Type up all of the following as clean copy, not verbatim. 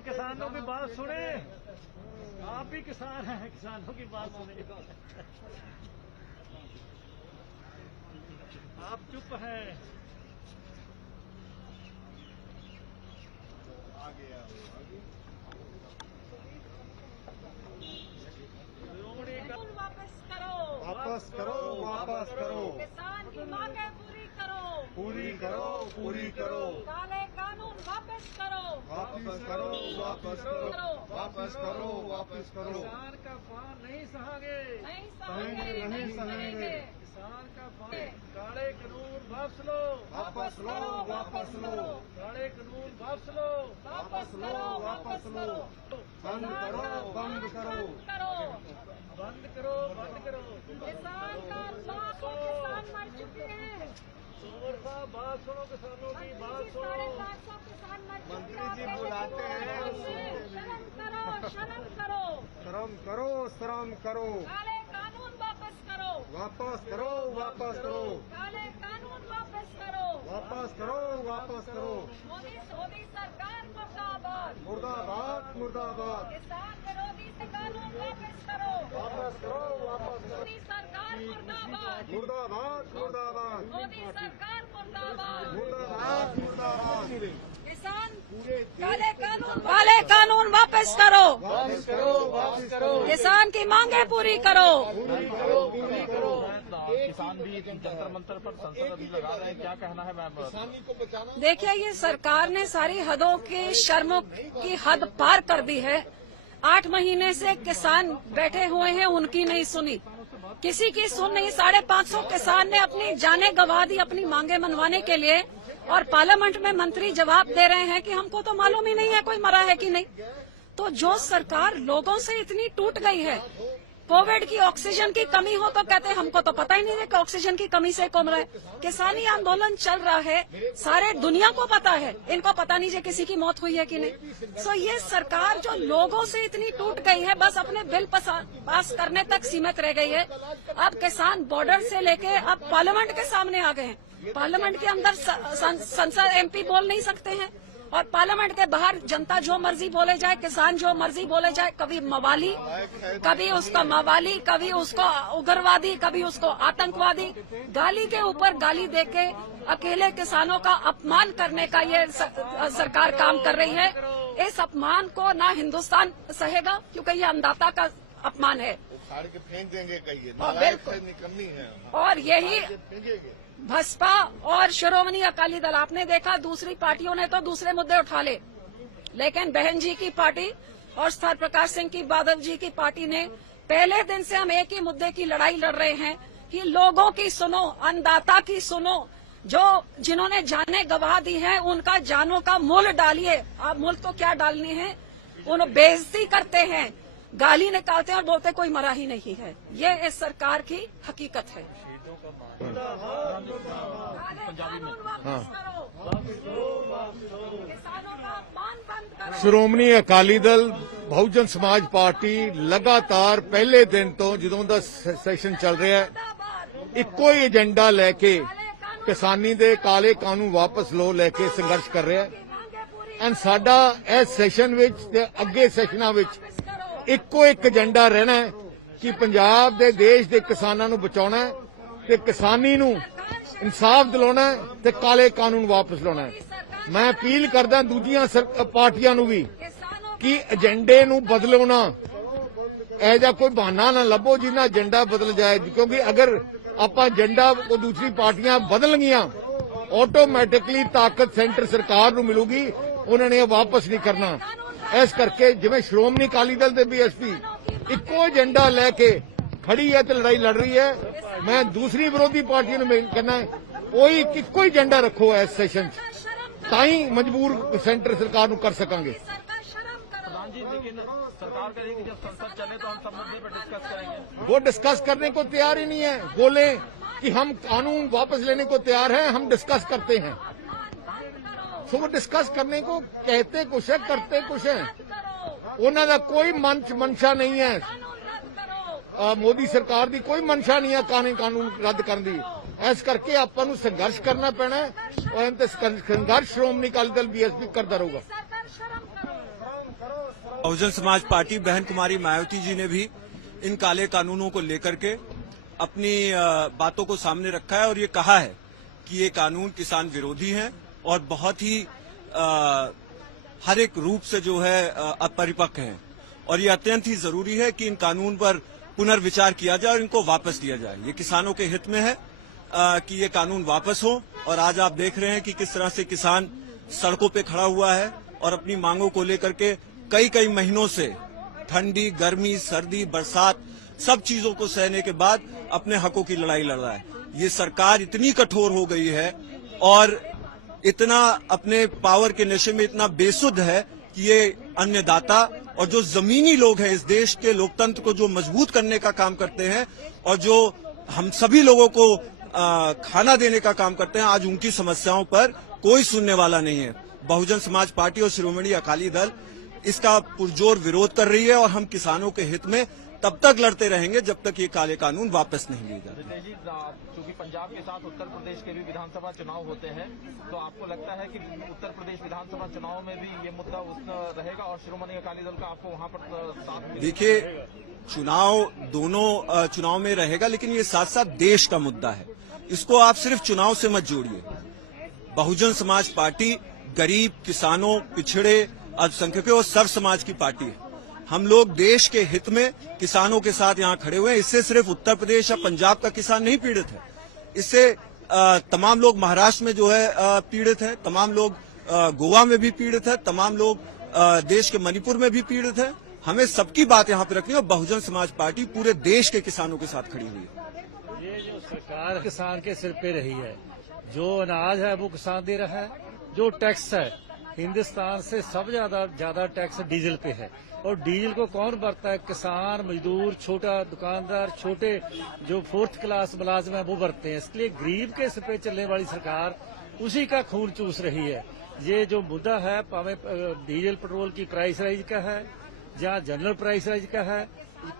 किसानों की बात सुने, आप भी किसान हैं, किसानों की बात सुने। आप चुप हैं। वापस करो, वापस करो, किसान की मांगे पूरी करो, पूरी करो, पूरी करो, काले कानून वापस करो, वापस करो, वापस करो, वापस करो, वापस करो। किसान का पान नहीं सहांगे, नहीं सहेंगे, नहीं सहेंगे। किसान का पान। काले कानून वापस लो, वापस लो, वापस लो, काले कानून वापस लो, वापस करो, वापस करो, बंद करो, बंद करो, करो, बंद करो, बंद करो। किसान का लाखों किसान मर चुके हैं, तोमर साहब बात सुनो, किसानों की बात सुनो। 550 किसान मर चुके मंत्री हैं। जी बुलाते हैं। शर्म करो, शर्म करो, शर्म करो, शर्म करो, काले कानून वापस करो, वापस करो, वापस करो, काले कानून वापस करो, वापस करो, वापस करो। मोदी सरकार मुर्दाबाद, मुर्दाबाद, मुर्दाबाद, किसान विरोधी से कानून वापस करो, वापस करो, वापस करो। मोदी सरकार मुर्दाबाद, मुर्दाबाद, मुर्दाबाद, मोदी सरकार मुर्दाबाद, मुर्दाबाद, मुर्दाबाद। किसान काले कानून वापस करो, वापस करो, वापस करो, किसान की मांगे पूरी करो। पूरी करो, पूरी करो। किसान भी जंतर मंतर पर संसद अभी लगा रहे हैं, क्या कहना है मैम? किसानी को बचाना। देखिए, ये सरकार ने सारी हदों की शर्मों की हद पार कर दी है। 8 महीने से किसान बैठे हुए हैं, उनकी नहीं सुनी, किसी की सुन नहीं। 550 किसान ने अपनी जानें गंवा दी अपनी मांगे मनवाने के लिए, और पार्लियामेंट में मंत्री जवाब दे रहे हैं कि हमको तो मालूम ही नहीं है कोई मरा है कि नहीं। तो जो सरकार लोगों से इतनी टूट गई है, कोविड की ऑक्सीजन की कमी हो तो कहते हैं हमको तो पता ही नहीं है कि ऑक्सीजन की कमी से कम रहा है। किसानी आंदोलन चल रहा है, सारे दुनिया को पता है, इनको पता नहीं है किसी की मौत हुई है कि नहीं। सो ये सरकार जो लोगों से इतनी टूट गई है, बस अपने बिल पास करने तक सीमित रह गई है। अब किसान बॉर्डर से लेके अब पार्लियामेंट के सामने आ गए हैं। पार्लियामेंट के अंदर संसद एमपी बोल नहीं सकते हैं, और पार्लियामेंट के बाहर जनता जो मर्जी बोले जाए, किसान जो मर्जी बोले जाए, कभी मवाली, कभी उसका मवाली, कभी उसको उग्रवादी, कभी उसको आतंकवादी, गाली के ऊपर गाली देके अकेले किसानों का अपमान करने का ये सरकार काम कर रही है। इस अपमान को ना हिंदुस्तान सहेगा, क्योंकि ये अन्नदाता का अपमान है। उखाड़ के फेंक देंगे, कहिए बिल्कुल। निकलनी है, और यही फेंकेंगे। भाजपा और श्रोमणी अकाली दल, आपने देखा दूसरी पार्टियों ने तो दूसरे मुद्दे उठा ले, लेकिन बहन जी की पार्टी और सर प्रकाश सिंह की बादल जी की पार्टी ने पहले दिन से हम एक ही मुद्दे की लड़ाई लड़ रहे हैं कि लोगों की सुनो, अन्नदाता की सुनो, जो जिन्होंने जाने गंवा दी है उनका जानों का मूल्य डालिए। आप मूल्य तो क्या डालनी है, उन्हें बेइज्जती करते हैं, गाली निकालते हैं और बोलते कोई मरा ही नहीं है। ये इस सरकार की हकीकत है। ਸ਼੍ਰੋਮਣੀ ਅਕਾਲੀ ਦਲ ਬਹੁਜਨ ਸਮਾਜ ਪਾਰਟੀ ਲਗਾਤਾਰ ਪਹਿਲੇ ਦਿਨ ਤੋਂ ਜਦੋਂ ਦਾ ਸੈਸ਼ਨ ਚੱਲ ਰਿਹਾ ਹੈ, ਇੱਕੋ ਹੀ ਏਜੰਡਾ ਲੈ ਕੇ ਕਿਸਾਨੀ ਦੇ ਕਾਲੇ ਕਾਨੂੰਨ ਵਾਪਸ ਲਓ ਲੈ ਕੇ ਸੰਘਰਸ਼ ਕਰ ਰਿਹਾ ਹੈ। ਐਂਡ ਸਾਡਾ ਇਸ ਸੈਸ਼ਨ ਵਿੱਚ ਤੇ ਅੱਗੇ ਸੈਸ਼ਨਾਂ ਵਿੱਚ ਇੱਕੋ ਇੱਕ ਏਜੰਡਾ ਰਹਿਣਾ ਹੈ ਕਿ ਪੰਜਾਬ ਦੇ ਦੇਸ਼ ਦੇ ਕਿਸਾਨਾਂ ਨੂੰ ਬਚਾਉਣਾ ਹੈ ਤੇ ਕਿਸਾਨੀ ਨੂੰ ਇਨਸਾਫ ਦਿਲਾਉਣਾ ਹੈ ਤੇ ਕਾਲੇ ਕਾਨੂੰਨ ਵਾਪਸ ਲਾਉਣਾ ਹੈ। ਮੈਂ ਅਪੀਲ ਕਰਦਾ ਦੂਜੀਆਂ ਪਾਰਟੀਆਂ ਨੂੰ ਵੀ ਕਿ ਏਜੰਡੇ ਨੂੰ ਬਦਲੋ ਨਾ, ਇਹ ਜਿਹਾ ਕੋਈ ਬਹਾਨਾ ਨਾ ਲੱਭੋ ਜਿਹਨਾਂ ਏਜੰਡਾ ਬਦਲ ਜਾਏ, ਕਿਉਂਕਿ ਅਗਰ ਆਪਾਂ ਏਜੰਡਾ ਉਹ ਦੂਸਰੀ ਪਾਰਟੀਆਂ ਬਦਲਣਗੀਆਂ ਆਟੋਮੈਟਿਕਲੀ ਤਾਕਤ ਸੈਂਟਰ ਸਰਕਾਰ ਨੂੰ ਮਿਲੂਗੀ, ਉਹਨਾਂ ਨੇ ਇਹ ਵਾਪਸ ਨਹੀਂ ਕਰਨਾ। ਇਸ ਕਰਕੇ ਜਿਵੇਂ ਸ਼੍ਰੋਮਣੀ ਅਕਾਲੀ ਦਲ ਤੇ ਬੀਐਸਪੀ ਇੱਕੋ ਏਜੰਡਾ ਲੈ ਕੇ खड़ी है तो लड़ाई लड़ रही है, मैं दूसरी विरोधी पार्टियों ने कहना है कोई कोई एजेंडा रखो इस सेशन ताई मजबूर सेंटर सरकार को कर सकांगे। प्रधान जी, लेकिन सरकार कह रही है कि जब संसद चले तो हम सब मुद्दे पर डिस्कस करेंगे। वो डिस्कस करने को तैयार ही नहीं है, बोले कि हम कानून वापस लेने को तैयार हैं, हम डिस्कस करते हैं। तो वो डिस्कस करने को कहते कुछ है, करते कुछ है, उन्होंने का कोई मंशा नहीं है। मोदी सरकार की कोई मंशा नहीं है कानून रद्द करने की। इस करके आपां नूं संघर्ष करना पैना है और संघर्ष श्रोमणी अकाली दल बीएसपी करता रहूगा। बहुजन समाज पार्टी बहन कुमारी मायावती जी ने भी इन काले कानूनों को लेकर के अपनी बातों को सामने रखा है और ये कहा है कि ये कानून किसान विरोधी हैं और बहुत ही हर एक रूप से जो है अपरिपक्व हैं और ये अत्यंत ही जरूरी है कि इन कानून पर पुनर्विचार किया जाए और इनको वापस लिया जाए। ये किसानों के हित में है कि ये कानून वापस हो और आज आप देख रहे हैं कि किस तरह से किसान सड़कों पे खड़ा हुआ है और अपनी मांगों को लेकर के कई महीनों से ठंडी, गर्मी, सर्दी, बरसात सब चीजों को सहने के बाद अपने हकों की लड़ाई लड़ रहा है। ये सरकार इतनी कठोर हो गई है और इतना अपने पावर के नशे में इतना बेसुध है कि ये अन्नदाता और जो जमीनी लोग हैं इस देश के लोकतंत्र को जो मजबूत करने का काम करते हैं और जो हम सभी लोगों को खाना देने का काम करते हैं, आज उनकी समस्याओं पर कोई सुनने वाला नहीं है। बहुजन समाज पार्टी और शिरोमणि अकाली दल इसका पुरजोर विरोध कर रही है और हम किसानों के हित में तब तक लड़ते रहेंगे जब तक ये काले कानून वापस नहीं लिए जाते। रितेश जी, चूंकि पंजाब के साथ उत्तर प्रदेश के भी विधानसभा चुनाव होते हैं, तो आपको लगता है कि उत्तर प्रदेश विधानसभा चुनाव में भी ये मुद्दा रहेगा और शिरोमणि अकाली दल का आपको वहां पर साथ? देखिए, चुनाव दोनों चुनाव में रहेगा, लेकिन ये साथ साथ देश का मुद्दा है। इसको आप सिर्फ चुनाव से मत जोड़िए। बहुजन समाज पार्टी गरीब, किसानों, पिछड़े, अल्पसंख्यकों और सर्व समाज की पार्टी है। हम लोग देश के हित में किसानों के साथ यहाँ खड़े हुए हैं। इससे सिर्फ उत्तर प्रदेश या पंजाब का किसान नहीं पीड़ित है, इससे तमाम लोग महाराष्ट्र में जो है पीड़ित है, तमाम लोग गोवा में भी पीड़ित है, तमाम लोग देश के मणिपुर में भी पीड़ित है। हमें सबकी बात यहाँ पे रखनी है और बहुजन समाज पार्टी पूरे देश के किसानों के साथ खड़ी हुई है। ये जो सरकार किसान के सिर पे रही है, जो अनाज है वो किसान दे रहा है, जो टैक्स है हिंदुस्तान से सब ज्यादा टैक्स डीजल पे है और डीजल को कौन भरता है? किसान, मजदूर, छोटा दुकानदार, छोटे जो 4th क्लास मुलाजिम है वो भरते हैं। इसलिए गरीब के सिर पे चलने वाली सरकार उसी का खून चूस रही है। ये जो मुद्दा है, पावे डीजल पेट्रोल की प्राइस राइज का है, जहाँ जनरल प्राइस राइज का है,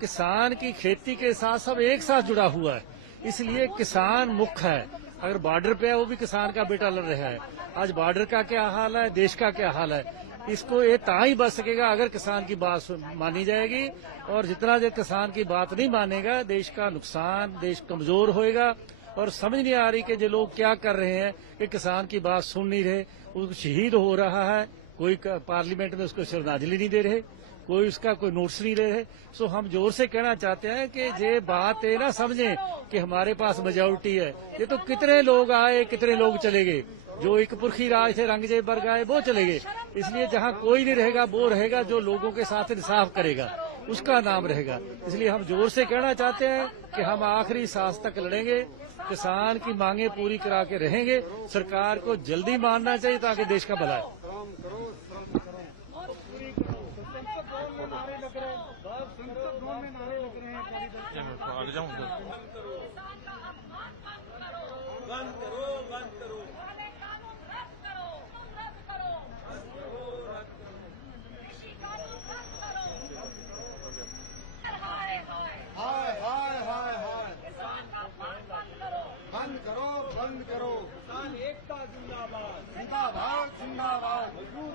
किसान की खेती के साथ सब एक साथ जुड़ा हुआ है। इसलिए किसान मुख्य है। अगर बॉर्डर पे है वो भी किसान का बेटा लड़ रहा है। आज बॉर्डर का क्या हाल है, देश का क्या हाल है, इसको ये ही बच सकेगा अगर किसान की बात मानी जाएगी। और जितना देर किसान की बात नहीं मानेगा, देश का नुकसान, देश कमजोर होएगा। और समझ नहीं आ रही कि जो लोग क्या कर रहे हैं कि किसान की बात सुन नहीं रहे, उसको शहीद हो रहा है, कोई पार्लियामेंट में उसको श्रद्धांजलि नहीं दे रहे, कोई उसका कोई नोट्स नहीं दे रहे। सो हम जोर से कहना चाहते हैं कि ये बात ये ना समझें कि हमारे पास मेजॉरिटी है। ये तो कितने लोग आए, कितने लोग चले गए, जो एक पुरखी राज थे, रंगजेब बर्ग आए, वो चले गए। इसलिए जहाँ कोई नहीं रहेगा वो रहेगा जो लोगों के साथ इंसाफ करेगा, उसका नाम रहेगा। इसलिए हम जोर से कहना चाहते हैं कि हम आखिरी सांस तक लड़ेंगे, किसान की मांगे पूरी करा के रहेंगे। सरकार को जल्दी मानना चाहिए ताकि देश का भला है। आगे जाऊँ बंद करो। किसान एकता जिंदाबाद, जिंदाबाद, जिंदाबाद। मजदूर